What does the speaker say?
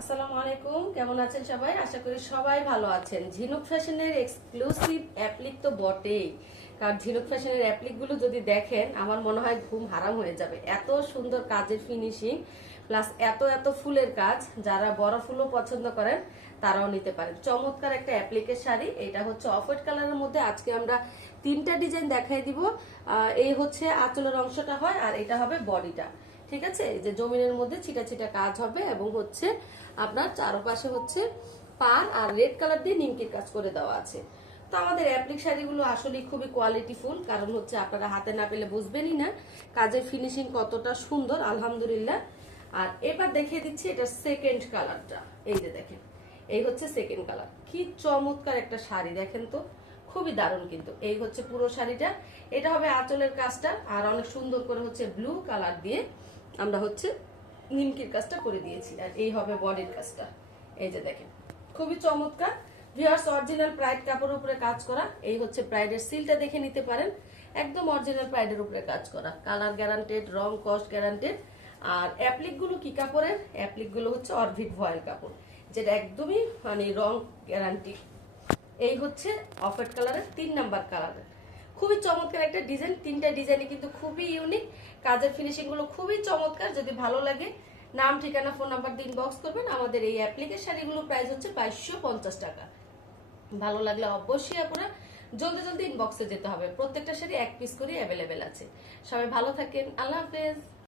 আসসালামু আলাইকুম, কেমন আছেন সবাই? আশা করি সবাই ভালো আছেন। ঝিনুক ফ্যাশনের এক্সক্লুসিভ অ্যাপ্লিক তো বটেই। কারণ ঝিনুক ফ্যাশনের অ্যাপ্লিকগুলো যদি দেখেন, আমার মনে হয় ঘুম হারাম হয়ে যাবে। এত সুন্দর কাজের ফিনিশিং প্লাস এত এত ফুলের কাজ, যারা বড় ফুলও পছন্দ করেন, তারাও নিতে পারেন। চমৎকার একটা অ্যাপ্লিকের শাড়ি। এটা হচ্ছে অফ হোয়াইট কালারের মধ্যে আজকে আমরা তিনটা ডিজাইন দেখাই দিব। এই হচ্ছে আঁচলের অংশটা হয়, আর এটা হবে বডিটা ঠিক আছে? যে জমিনের মধ্যে ছিটা ছিটা কাজ হবে এবং হচ্ছে আপনার চারপাশে হচ্ছে পান আর রেড কালার দিয়ে নিমকির কাজ করে দেওয়া আছে। তো আমাদের অ্যাপ্লিক শাড়িগুলো আসলে খুবই কোয়ালিটিফুল কারণ হচ্ছে আপনারা হাতে না পেলে বুঝবেনই না কাজের ফিনিশিং কতটা সুন্দর, আলহামদুলিল্লাহ। আর এবার দেখিয়ে দিচ্ছি এটা সেকেন্ড কালারটা এই যে দেখেন, এই হচ্ছে সেকেন্ড কালার কি চমৎকার একটা শাড়ি, দেখেন তো? খুবই দারুণ কিন্তু। এই হচ্ছে পুরো শাড়িটা। এটা হবে আঁচলের কাজটা, আর অনেক সুন্দর করে হচ্ছে ব্লু কালার দিয়ে আমরা হচ্ছে নিমকির কাজটা করে দিয়েছি, আর এই হবে বডির কাজটা। এই যে দেখেন, খুবই চমৎকার। ভিউয়ার্স অরিজিনাল প্রাইড কাপড়ের উপরে কাজ করা, এই হচ্ছে প্রাইডের সিলটা দেখে নিতে পারেন। একদম অরিজিনাল প্রাইডের উপরে কাজ করা। কালার গ্যারান্টেড রং কস্ট গ্যারান্টেড আর অ্যাপ্লিকগুলো কি কাপড়ের? অ্যাপ্লিকগুলো হচ্ছে অরভিট ভয়েল কাপড়, যেটা একদমই মানে রং গ্যারান্টি এই হচ্ছে অফ হোয়াইট কালারের তিন নাম্বার কালারের খুবই চমৎকার একটা ডিজাইন তিনটা ডিজাইনই কিন্তু খুবই ইউনিক কাজের ফিনিশিংগুলো খুবই চমৎকার, যদি ভালো লাগে, নাম, ঠিকানা ফোন নাম্বার দিন বক্স করবেন। আমাদের এই অ্যাপ্লিকের শাড়িগুলোর প্রাইস হচ্ছে বাইশশো টাকা। ভালো লাগলে অবশ্যই আপনারা জলদি জলদি ইনবক্সে যেতে হবে। প্রত্যেকটা শাড়ি এক পিস করে অ্যাভেলেবেল আছে। সবাই ভালো থাকেন। আল্লাহ হাফেজ।